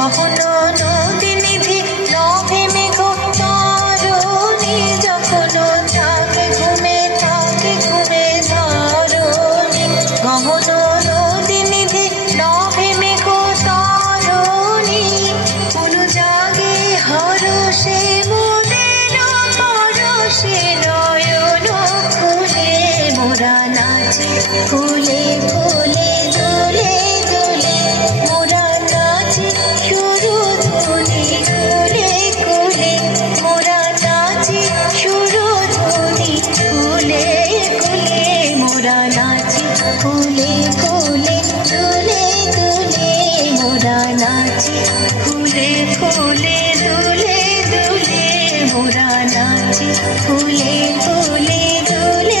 গহন নদী নিধি নভে মেঘ তরণী, যখন থাকে ঘুমে ধরণী। গহন নদী নিধি নভে মেঘ তরণী, কোন জাগে হরষে মোদের পরশে নয়ন খুলে মোরা নাচি ফুলে ফুলে দোলে দোলে, মোরা নাচি সুর ধ্বনি কুলে কুলে, মোরা নাচি সুর ধ্বনি কুলে কুলে, মোরা নাচি ফুলে ফুলে দোলে দোলে, মোরা নাচি ফুলে ফুলে দোলে দোলে, মোরা নাচি ফুলে ফুলে দোলে